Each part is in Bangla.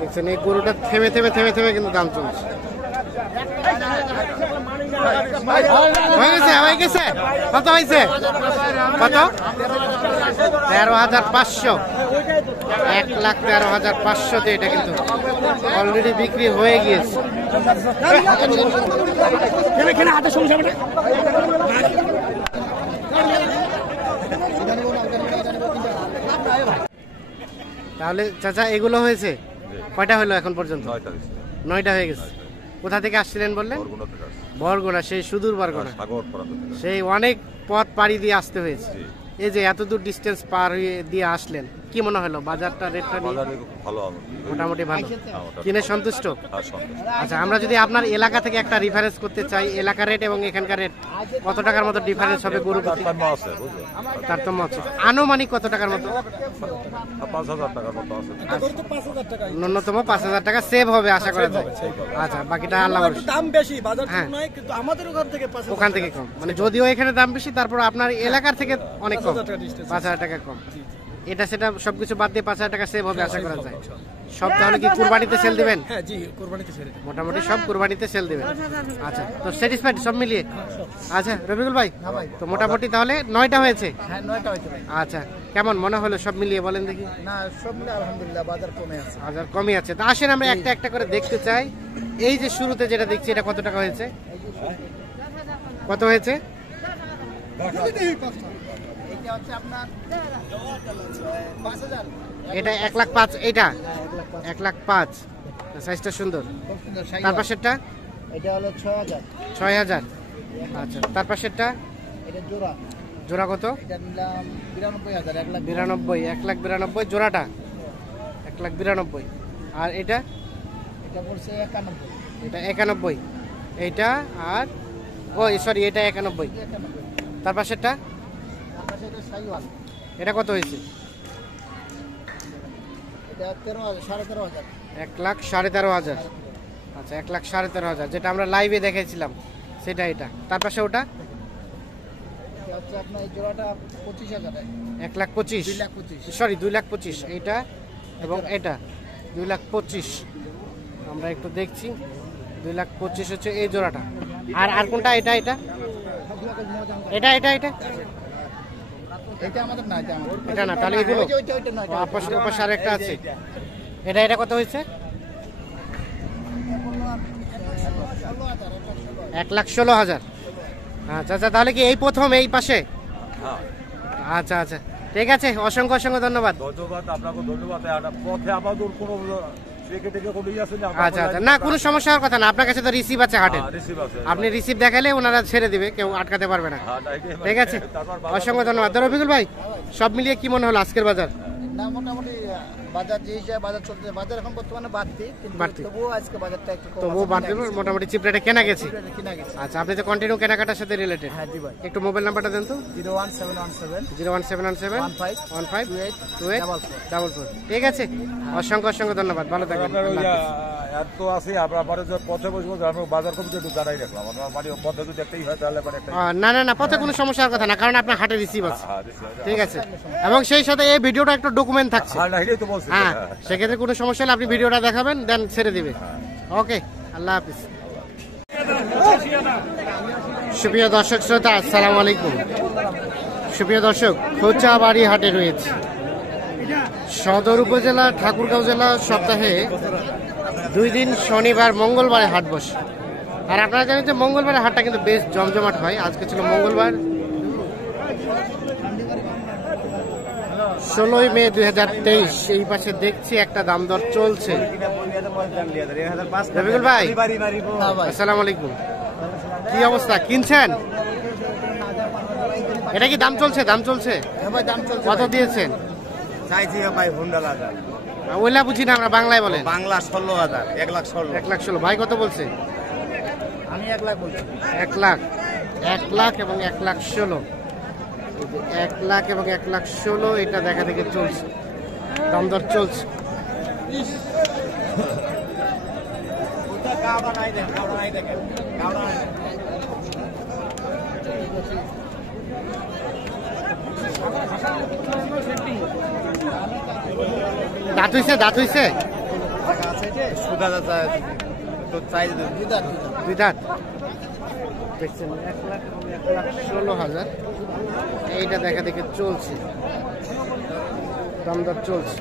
দেখছেন এই গরুটা থেমে থেমে থেমে থেমে কিন্তু দাম চলছে। হয়ে গেছে কত হয়েছে? কত? 13,500। 1,13,500 এটা কিন্তু অলরেডি বিক্রি হয়ে গিয়েছে। তাহলে চাচা এগুলো হয়েছে কয়টা হলো এখন পর্যন্ত? 9টা হয়ে গেছে। কোথা থেকে আসছিলেন বললেন? বরগুনা, সেই সুদূর বরগুনা, সেই অনেক পথ পাড়ি দিয়ে আসতে হয়েছে। এই যে এত দূর ডিস্টেন্স পার হয়ে দিয়ে আসলেন, কি মনে হলো বাজারটা রেটটা মোটামুটি ভালো? কিনে সন্তুষ্ট? আচ্ছা, আমরা যদি আপনার এলাকা থেকে একটা রেফারেন্স করতে চাই, এলাকার রেট এবং এখানকার রেট কত টাকার মতো ডিফারেন্স হবে গরু প্রতি? তারতম্য আছে। আনুমানিক কত টাকার মতো? 5,000 টাকার মতো আছে। ন্যূনতম 5,000 টাকা সেভ হবে আশা করা যায়। আচ্ছা, বাকিটা আল্লাহ ভরসা। দাম বেশি বাজার থেকে নয়, কিন্তু আমাদের ওখান থেকে কম, মানে যদিও এখানে দাম বেশি তারপর আপনার এলাকার থেকে অনেক কম, 5,000 টাকা কম। এটা সেটা সবকিছু বাদ দিয়ে 5,000 টাকা সেভ হবে আশা করা যায়। সব তাহলে কি কুরবানিতে সেল দিবেন? হ্যাঁ জি, কুরবানিতে সেল, মোটামুটি সব কুরবানিতে সেল দিবেন। আচ্ছা, তো স্যাটিসফাইড সব মিলিয়ে? আচ্ছা রবিকুল ভাই, তো মোটামুটি তাহলে 9টা হয়েছে? হ্যাঁ 9টা হয়েছে। আচ্ছা, কেমন মনে হলো সব মিলিয়ে বলেন দেখি? না, সব মিলিয়ে আলহামদুলিল্লাহ বাজার কমে আছে। বাজার কমই আছে। তো আসেন আমরা একটা একটা করে দেখতে চাই। এই যে শুরুতে যেটা দেখছি এটা কত টাকা হয়েছে? কত হয়েছে? এটা 1,05,000। এটা 1,05,000, সাইজটা সুন্দর। তার পাশেরটা এটা হলো 6,000। আচ্ছা, তার পাশেরটা এটা জোড়া। জোড়া কত? এটা নিলাম 92,000। 1,92,000 জোড়াটা 1,92,000। আর এটা এটা পড়ছে 91। এটা 91। এইটা আর সরি এটা 91। তার পাশেরটা এটা কত হয়েছে? এটা 13,500। 1,13,500। আচ্ছা, 1,13,500 যেটা আমরা লাইভে দেখাইছিলাম সেটা। এটা তার পাশে ওটা আপনার এই জোড়াটা 25,000। 1,25,000, সরি 2,25,000 এইটা এবং এটা 2,25,000। আমরা একটু দেখছি 2,25,000 হচ্ছে এই জোড়াটা। আর কোনটা? এটা এটা এটা এটা এটা এটা আমাদের না, এটা আমাদের। এটা না, তাহলে এগুলো পাশে আরেকটা আছে। এটা এটা কত হয়েছে? 1,16,000। আচ্ছা আচ্ছা, তাহলে কি এই প্রথম এই পাশে? আচ্ছা আচ্ছা, ঠিক আছে, অসংখ্য অসংখ্য ধন্যবাদ। আপনাকে ধন্যবাদ। পথে আমাদের কোনো আচ্ছা আচ্ছা, না কোনো সমস্যা হওয়ার কথা না। আপনার কাছে তো রিসিভ আছে হাটের, আপনি রিসিভ দেখালে ওনারা ছেড়ে দিবে, কেউ আটকাতে পারবে না। ঠিক আছে, অসংখ্য ধন্যবাদ। রবিকুল ভাই, সব মিলিয়ে কি মনে হলো আজকের বাজার? না, মোটামুটি বাজার যে হিসাবে বাজার চলছে, বাজার এখন বর্তমানে বাড়তি, তবুও আজকে বাজারটা একটু তবুও বাড়তি, মোটামুটি চিপ রেটে কেনা গেছে। কিনা গেছে। আচ্ছা, আপনি তো কন্টিনিউ কেনাকাটার সাথে রিলেটেড। হ্যাঁ জি ভাই। একটু মোবাইল নাম্বারটা দেন তো। 01717 15152844। ঠিক আছে, অসংখ্য অসংখ্য ধন্যবাদ, ভালো থাকবেন। এত আছে আমরা পথে বসবো, বাজার কমিটি একটু জানাই রাখলাম। আমার পথে যদি একটাই হয় তাহলে না না না, পথে কোনো সমস্যার কথা না, কারণ আপনার হাটে রিসিভ আছে। ঠিক আছে, এবং সেই সাথে এই ভিডিওটা একটু ডকুমেন্ট থাকছে। হ্যাঁ, সেক্ষেত্রে কোনো সমস্যা হলে আপনি ভিডিওটা দেখাবেন, দেন ছেড়ে দিবে। ওকে, আল্লাহ হাফিজ। সুপ্রিয় দর্শক শ্রোতা, আসসালামু আলাইকুম। সুপ্রিয় দর্শক, খোঁচাবাড়ি হাটে রয়েছে সদর উপজেলা ঠাকুরগাঁও জেলা। সপ্তাহে 2 দিন, শনিবার মঙ্গলবারে হাট বসে। আর আপনারা জানেন যে মঙ্গলবারে হাটটা কিন্তু বেশ জমজমাট হয়। আজকে ছিল মঙ্গলবার 16 মে 2023। এই পাশে দেখছি একটা দাম দর চলছে। রবিকুল ভাই, আসসালামু আলাইকুম, কি অবস্থা? কিনছেন? এটা কি দাম চলছে? দাম চলছে, কত দিয়েছেন? চাইছি ভাই হুন্ডালাদা। ওইলা বুঝি না, আমরা বাংলায় বলেন। বাংলা 16,000। 1,16,000। 1,16,000। ভাই কত বলছে? আমি 1 লাখ বলছি। 1 লাখ। 1 লাখ এবং 1,16,000। 1 লাখ এবং 1,16,000 এটা দেখা দেখে চলছে, দাম দর চলছে। দাঁত হইছে? দাঁত হইছে? সুদা দাদা তো চাই দুই দাঁত। দুই দাঁত দেখছেন 1,16,000 এইটা দেখা দেখে চলছে, দামদার চলছে।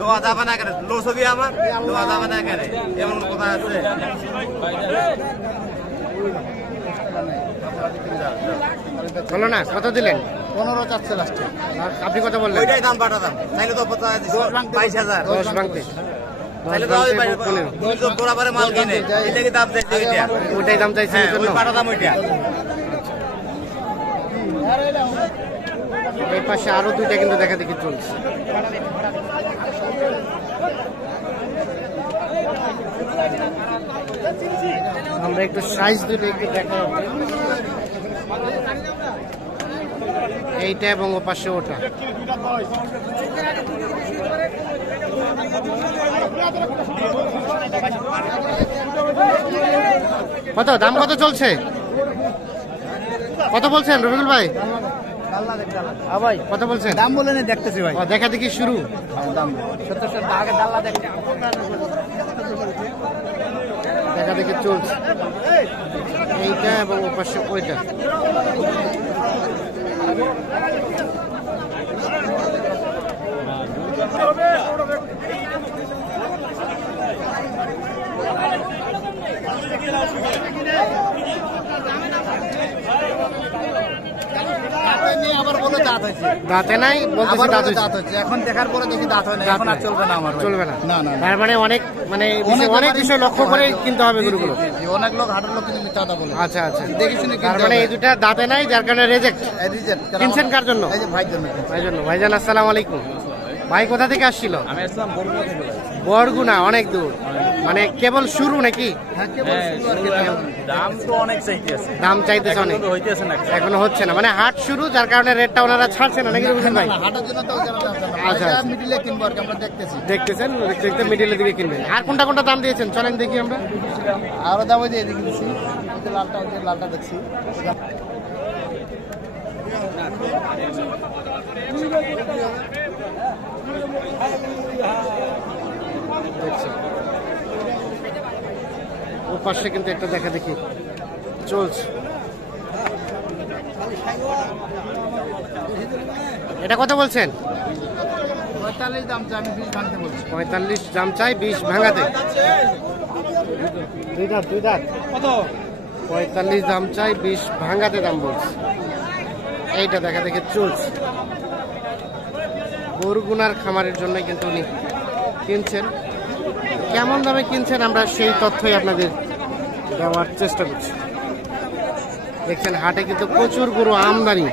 দোয়া যাবে না করে লো ছবি আমার দোয়া যাবে না করে এমন কথা আছে। বলো না কত দিলেন? 15 চাচ্ছে লাস্টে। আর আপনি কত বললেন? ওইটাই দাম পাঠাতাম চাইলে তো 22,000 10 ভাঙতে চাইলে তো ওই 15 বরাবরে মাল কিনে এটা কি দাম চাইছে ওইটা ওইটাই দাম চাইছেন হ্যাঁ জন্য ওই পাঠাতাম ওইটা। এই পাশে আরো দুইটা কিন্তু দেখা দেখি চলছে। আমরা একটু সাইজ দুটো একটু দেখা হবে, এইটা এবং ও পাশে ওটা। কত দাম কত চলছে? কত বলছেন রবিউল ভাই? ভাই কত বলছেন? দাম বলে না দেখতেছি ভাই। ও দেখা দেখি শুরু। দাম 70 আগে ডাল্লা দেখতে দেখা দেখি চলছে এইটা এবং ও পাশে ওইটা। আবার বলে দাঁত হয়েছে, দাঁতে নাই বলতেছি, আবার দাঁত বলে হয়েছে। দাঁত হচ্ছে। এখন দেখার পরে দেখি দাঁত হয় না, দাঁত এখন আর নাই। চলবে না আমার ভাই। চলবে না। না, না, না। তার মানে অনেক মানে অনেক অনেক বিষয় লক্ষ্য করে কিনতে হবে জি, জি, গরুগুলো। জি, জি, অনেক লোক হাটের লোক কিন্তু মিথ্যা কথা বলে। আচ্ছা আচ্ছা, দেখি শুনে তার মানে এই দুটা দাঁতে নাই যার কারণে রেজেক্ট। কিনছেন কার জন্য? এই যে ভাইয়ের জন্য কিনছি। ভাই জন্য। ভাইজান আসসালামু আলাইকুম। ভাই কোথা থেকে আসছিল? আমি আসলাম বরগুনা থেকে। বরগুনা, অনেক দূর। মানে কেবল শুরু নাকি? হ্যাঁ, কেবল শুরু আর কি। দাম তো অনেক চাইতেছে দাম চাইতেছে অনেক, হইতেছে না এখনো হচ্ছে না। মানে হাট শুরু যার কারণে রেটটা ওনারা ছাড়ছে না নাকি রবিউল ভাই? না, হাটের জন্য তো ওই কারণে আসলাম না। আচ্ছা, এটা আচ্ছা। মিডিলে কিনবো আর কি, আমরা দেখতেছি। দেখতেছেন দেখতে দেখতে মিডিলের দিকে কিনবেন। আর কোনটা কোনটা দাম দিয়েছেন চলেন দেখি আমরা। আরো দাম ওই যে এদিকে দিচ্ছি, ওই যে লালটা, ওই যে লালটা দেখছি। দেখছেন ও পাশে কিন্তু একটা দেখা দেখি চলছে। এটা কত বলছেন? 45 দাম চাই, আমি 20 ভাঙতে বলছি। 45 দাম চাই, 20 ভাঙাতে। দুই দাঁত 45 দাম চাই, 20 ভাঙাতে দাম বলছে। এইটা দেখা দেখে চলছে। বরগুনার খামারের জন্য কিন্তু উনি কিনছেন। কেমন দামে কিনছেন আমরা সেই তথ্যই আপনাদের দেওয়ার চেষ্টা করছি। দেখছেন হাটে কিন্তু প্রচুর গরু আমদানি।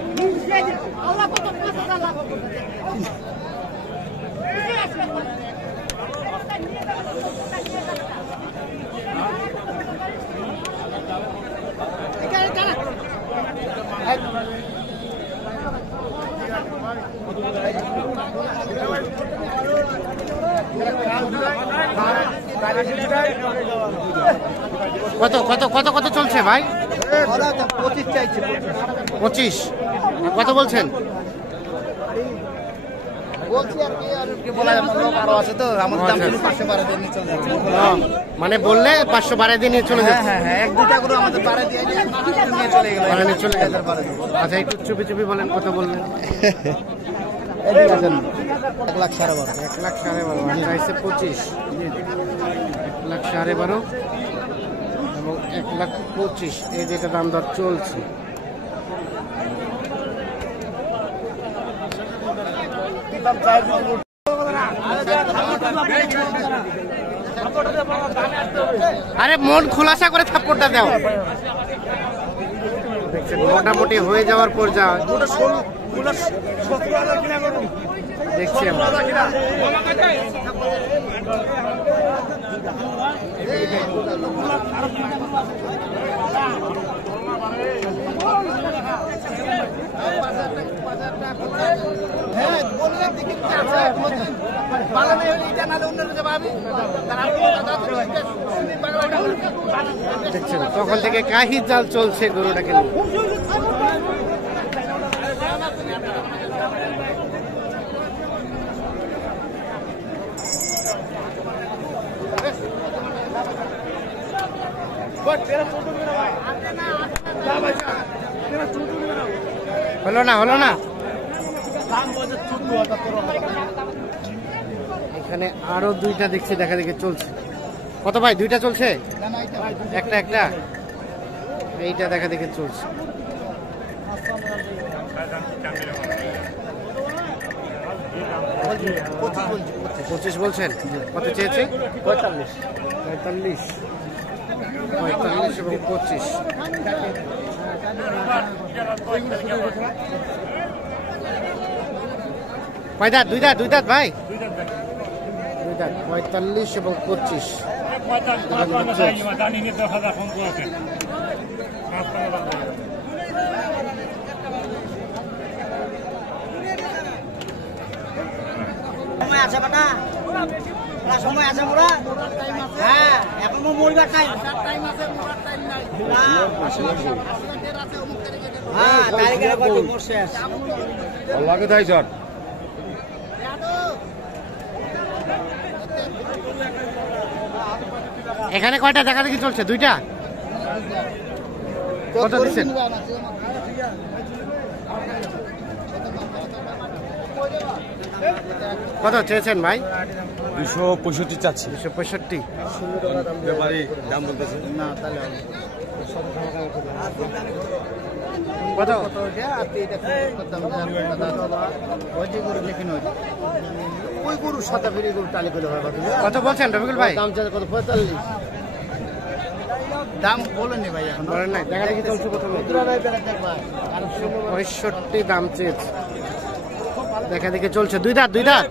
কত কত কত কত চলছে ভাই? 25 চাইছে। 25। কত বলছেন? বলছি আর কি বলা যাবে, লোক আরো আছে তো, আমাদের দাম শুনে 500 বাড়া দিয়ে নিয়ে চলে যাচ্ছে। মানে বললে 500 বাড়ায় দিয়ে নিয়ে চলে হ্যাঁ, যাচ্ছে। হ্যাঁ, হ্যাঁ, এক দুটা করে আমাদের বাড়া দিয়ে নিয়ে চলে গেল। বাড়ায় নিয়ে চলে গেল। আচ্ছা একটু চুপি চুপি বলেন কত বললেন? এদিকে আছেন 1,12,500। 1,12,500 চাইছে 25। 1,12,500 এবং 1,25,000 এই যেটা দাম দর চলছে। আরে মন খোলাসা করে থাপ্পড়টা দাও। দেখছেন মোটামুটি হয়ে যাওয়ার পর যা দেখছি আমরা। হ্যাঁ, বললেন দেখি কি আছে, ভালো নেই হলে এটা নালে অন্য যে ভাবি দেখছেন তখন থেকে কাহি জাল চলছে গরুটাকে নিয়ে। হলো না, হলো না। এখানে আরো দুইটা দেখছি দেখা দেখি চলছে। কত ভাই? দুইটা চলছে, একটা একটা এইটা দেখা দেখি চলছে। 25 বলছেন? কত চেয়েছে? 45 এবং 25। কয় দাঁত? দুই দাঁত, দুই দাঁত ভাই, দুই দাঁত। 45 এবং 25। সময় আছে বাটা, সময় আছে মোরা। হ্যাঁ, এখন মরিবার টাইম আছে, মোরার টাইম নাই। হ্যাঁ, তারিখের কত মোর শেষ। আল্লাহ কোথায় স্যার? এখানে কয়টা দেখা দেখি চলছে? দুইটা। কত দিচ্ছেন? কত চেয়েছেন ভাই? 265 চাচ্ছি। 265। ব্যাপারী দাম বলতেছে না তাহলে কত? ওই গরুর সাথে ফিরে গরু টালি করে হয়। কত বলছেন রবিকুল ভাই? দাম চাই কত? 45। দাম বলেননি ভাই, এখন বলেন নাই। দেখা দেখি চলছে প্রথমে 65 দাম চেয়েছে। দেখা দেখি চলছে। দুই দাঁত, দুই দাঁত।